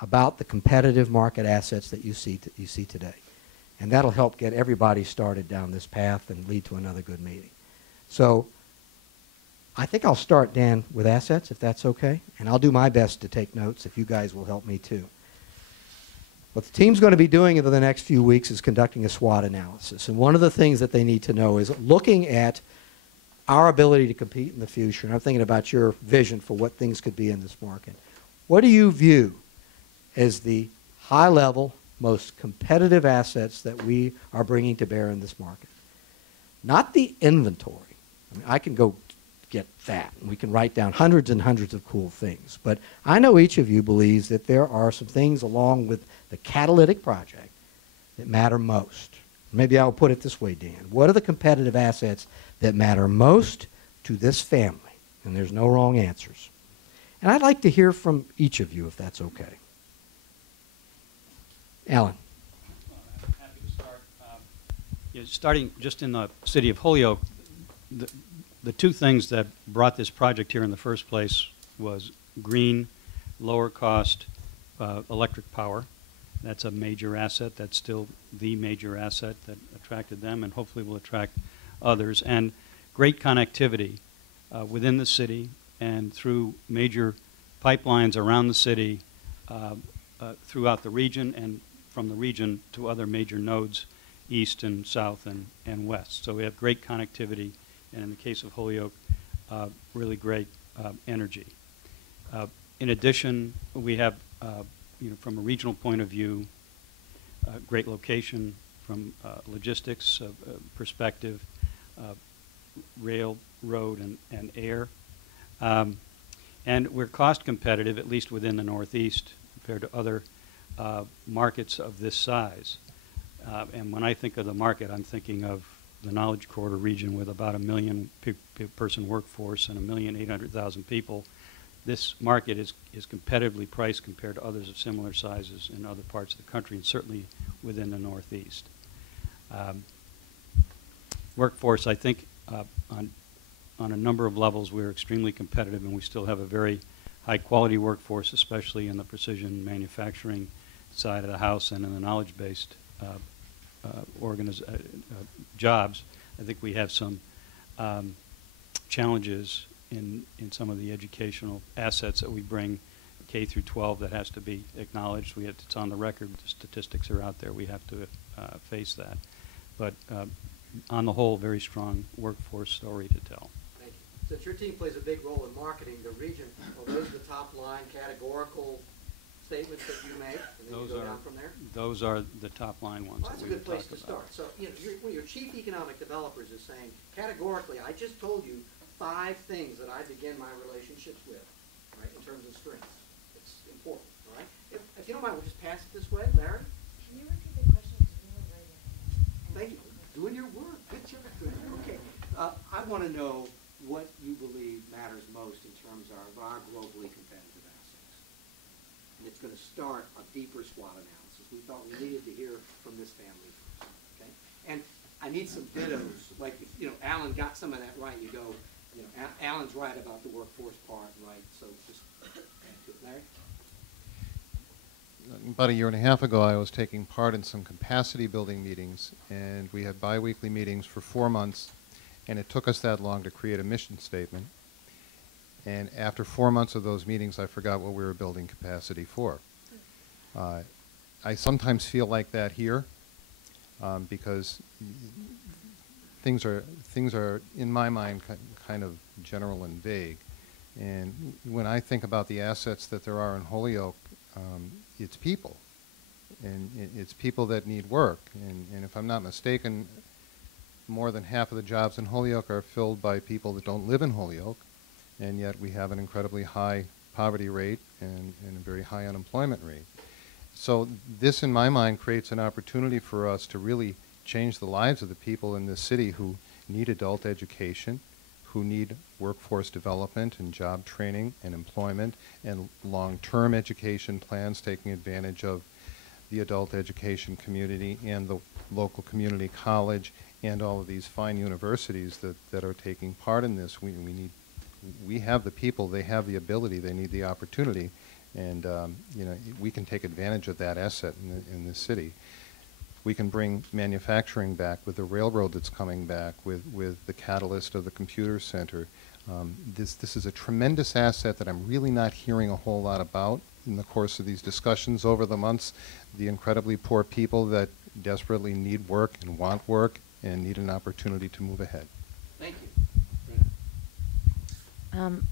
about the competitive market assets that you see today. And that'll help get everybody started down this path and lead to another good meeting. So I think I'll start, Dan, with assets, if that's okay. And I'll do my best to take notes if you guys will help me too. What the team's going to be doing over the next few weeks is conducting a SWOT analysis. And one of the things that they need to know is looking at our ability to compete in the future. And I'm thinking about your vision for what things could be in this market. What do you view as the high-level, most competitive assets that we are bringing to bear in this market? Not the inventory. I mean, I can go get that, and we can write down hundreds and hundreds of cool things. But I know each of you believes that there are some things along with the catalytic project that matter most. Maybe I'll put it this way, Dan. What are the competitive assets that matter most to this family? And there's no wrong answers. And I'd like to hear from each of you, if that's okay. Alan. I'm happy to start. Starting just in the city of Holyoke, the two things that brought this project here in the first place was green, lower cost electric power. That's a major asset. That's still the major asset that attracted them and hopefully will attract others. And great connectivity within the city and through major pipelines around the city throughout the region and from the region to other major nodes east and south and west. So we have great connectivity, and in the case of Holyoke, really great energy. In addition, we have, from a regional point of view, great location from logistics perspective, rail, road, and air. And we're cost competitive, at least within the Northeast, compared to other markets of this size. And when I think of the market, I'm thinking of the Knowledge Corridor region with about 1 million person workforce and 1,800,000 people. This market is competitively priced compared to others of similar sizes in other parts of the country, and certainly within the Northeast. Workforce, I think, on a number of levels, we're extremely competitive, and we still have a very high-quality workforce, especially in the precision manufacturing side of the house and in the knowledge-based jobs. I think we have some challenges in some of the educational assets that we bring K through 12 that has to be acknowledged. It's on the record. The statistics are out there. We have to face that. But on the whole, very strong workforce story to tell. Thank you. Since your team plays a big role in marketing the region, are those the top line categorical statements that you make, and then you go down from there? Those are the top line ones. Well, that's a good place to start. So, when your chief economic developers is saying, categorically, I just told you 5 things that I begin my relationships with, right, in terms of strengths. It's important, all right? If you don't mind, we'll just pass it this way. Larry? Can you repeat the question? Because we were writing. Thank you. Doing your work. Good job. Good. Okay. I want to know what you believe matters most in terms of our globally competitive assets. And it's going to start a deeper SWOT analysis. We thought we needed to hear from this family first. Okay? And I need some dittos. Like, if, Alan got some of that right, you go, Alan's right about the workforce part, right? So just Larry? About 1.5 years ago, I was taking part in some capacity building meetings, and we had biweekly meetings for 4 months, and it took us that long to create a mission statement. And after 4 months of those meetings, I forgot what we were building capacity for. I sometimes feel like that here because things are in my mind kind of general and vague. And when I think about the assets that there are in Holyoke, it's people, and it's people that need work. And if I'm not mistaken, more than half of the jobs in Holyoke are filled by people that don't live in Holyoke, and yet we have an incredibly high poverty rate and a very high unemployment rate. So this, in my mind, creates an opportunity for us to really change the lives of the people in this city who need adult education, who need workforce development and job training and employment and long-term education plans, taking advantage of the adult education community and the local community college and all of these fine universities that are taking part in this. We have the people, they have the ability, they need the opportunity, And you know, we can take advantage of that asset in the city. We can bring manufacturing back with the railroad that's coming back, with the catalyst of the computer center. This is a tremendous asset that I'm really not hearing a whole lot about in the course of these discussions over the months. The incredibly poor people that desperately need work and want work and need an opportunity to move ahead. Thank you.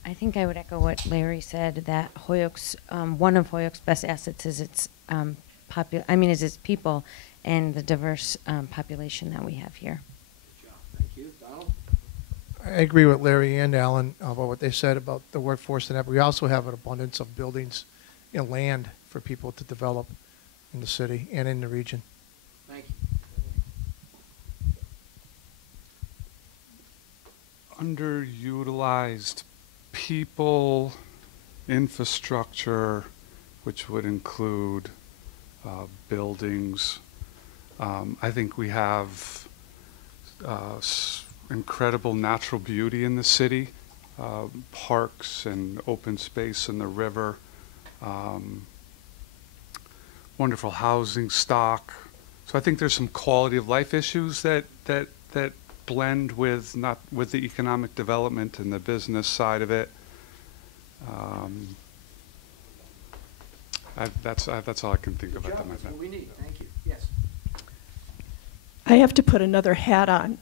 I think I would echo what Larry said, that Holyoke's, one of Holyoke's best assets is its is its people and the diverse population that we have here. Good job. Thank you. Donald? I agree with Larry and Alan about what they said about the workforce and that. But we also have an abundance of buildings and land for people to develop in the city and in the region. Thank you. Underutilized people, infrastructure, which would include buildings. I think we have incredible natural beauty in the city, parks and open space in the river, wonderful housing stock. So I think there's some quality of life issues that blend with the economic development and the business side of it. That's all I can think of at the That's what moment. we need. Thank you. Yes. I have to put another hat on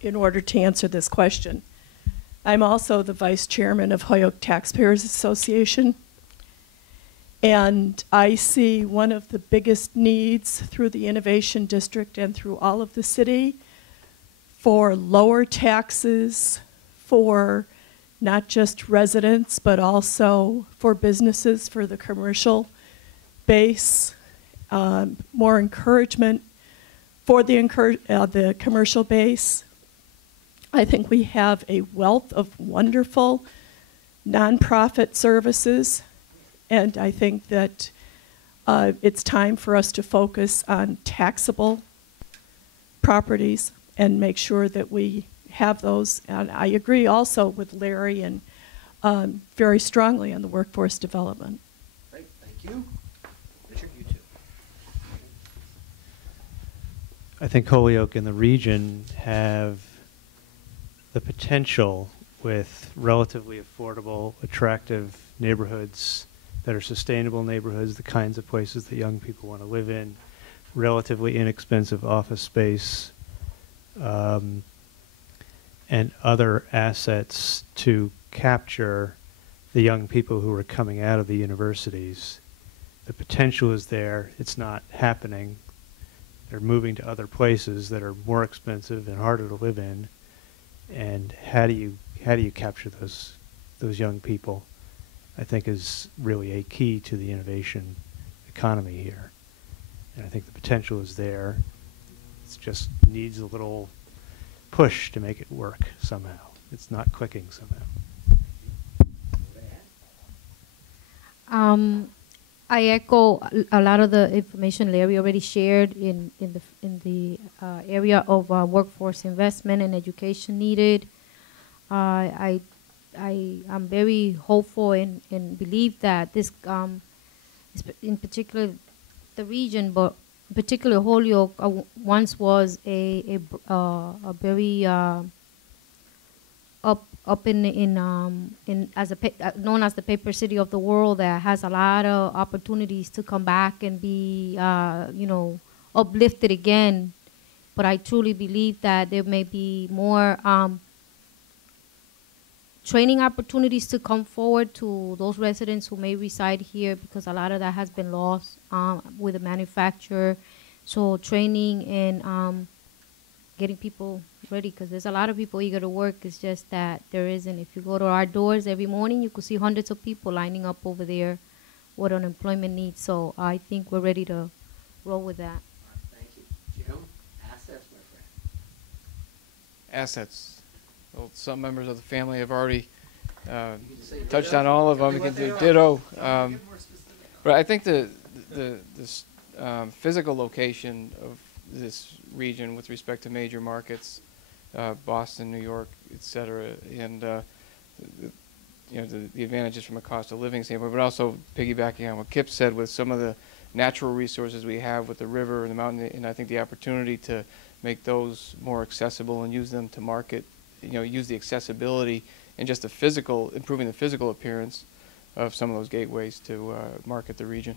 in order to answer this question. I'm also the vice chairman of Holyoke Taxpayers Association, and I see one of the biggest needs through the Innovation District and through all of the city for lower taxes for not just residents, but also for businesses, for the commercial base, more encouragement for the commercial base. I think we have a wealth of wonderful nonprofit services, and I think that it's time for us to focus on taxable properties and make sure that we have those. And I agree also with Larry and very strongly on the workforce development. Great. Thank you. Richard, you too. I think Holyoke and the region have the potential with relatively affordable, attractive neighborhoods that are sustainable neighborhoods, the kinds of places that young people want to live in, relatively inexpensive office space, and other assets to capture the young people who are coming out of the universities. The potential is there. It's not happening. They're moving to other places that are more expensive and harder to live in. And how do you capture those young people, I think, is really a key to the innovation economy here. And I think the potential is there. It just needs a little push to make it work somehow. It's not clicking somehow. I echo a lot of the information Larry already shared in the area of workforce investment and education needed. I'm very hopeful and believe that this, in particular, the region, but particularly Holyoke, once was a very up in as known as the paper city of the world, that has a lot of opportunities to come back and be uplifted again. But I truly believe that there may be more training opportunities to come forward to those residents who may reside here, because a lot of that has been lost with the manufacturer. So training and getting people ready, because there's a lot of people eager to work. It's just that there isn't. If you go to our doors every morning, you could see hundreds of people lining up over there with unemployment needs. So I think we're ready to roll with that. Thank you. Jim, assets, my friend. Assets. Well, some members of the family have already You can say touched ditto. on all of them. We can do ditto. But I think the physical location of this region with respect to major markets, Boston, New York, et cetera, and the advantages from a cost of living standpoint, but also piggybacking on what Kip said with some of the natural resources we have with the river and the mountain, and I think the opportunity to make those more accessible and use them to market, use the accessibility and just the physical, improving the physical appearance of some of those gateways to market the region.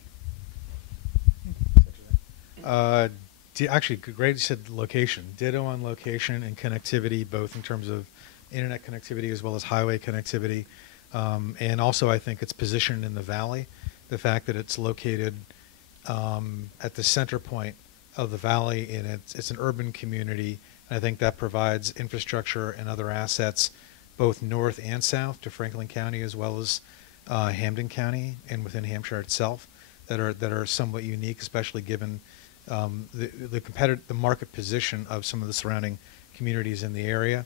Actually, great, you said location. Ditto on location and connectivity, both in terms of internet connectivity as well as highway connectivity. And also, I think it's positioned in the valley. The fact that it's located at the center point of the valley, and it's an urban community. And I think that provides infrastructure and other assets, both north and south to Franklin County, as well as Hampden County and within Hampshire itself, that are somewhat unique, especially given the market position of some of the surrounding communities in the area.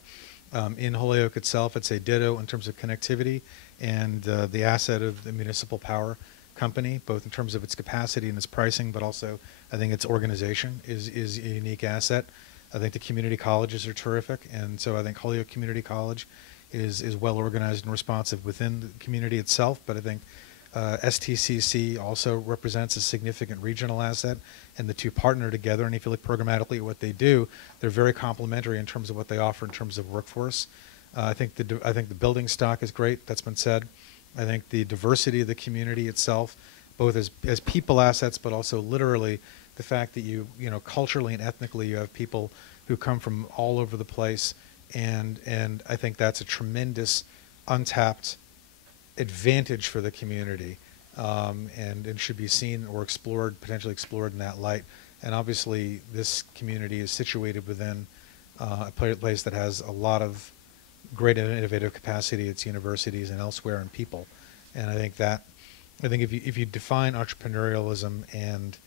In Holyoke itself, it's a ditto in terms of connectivity and the asset of the municipal power company, both in terms of its capacity and its pricing, but also I think its organization is a unique asset. I think the community colleges are terrific, and so I think Holyoke Community College is well organized and responsive within the community itself, but I think STCC also represents a significant regional asset, and the two partner together. And if you look programmatically at what they do, they're very complementary in terms of what they offer in terms of workforce. I think the building stock is great. That's been said. I think the diversity of the community itself, both as people assets, but also literally the fact that you culturally and ethnically you have people who come from all over the place, and I think that's a tremendous untapped advantage for the community, and should be seen or explored, potentially explored in that light. And obviously this community is situated within a place that has a lot of great and innovative capacity. Its universities and elsewhere, and people. And I think if you define entrepreneurialism and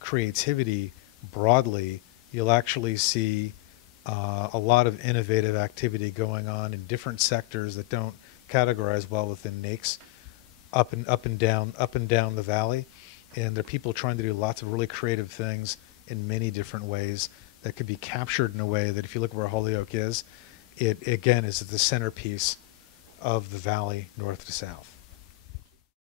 creativity broadly, you'll actually see a lot of innovative activity going on in different sectors that don't categorize well within NAICS, up and down the valley. And there are people trying to do lots of really creative things in many different ways that could be captured in a way that, if you look where Holyoke is, it again is the centerpiece of the valley north to south.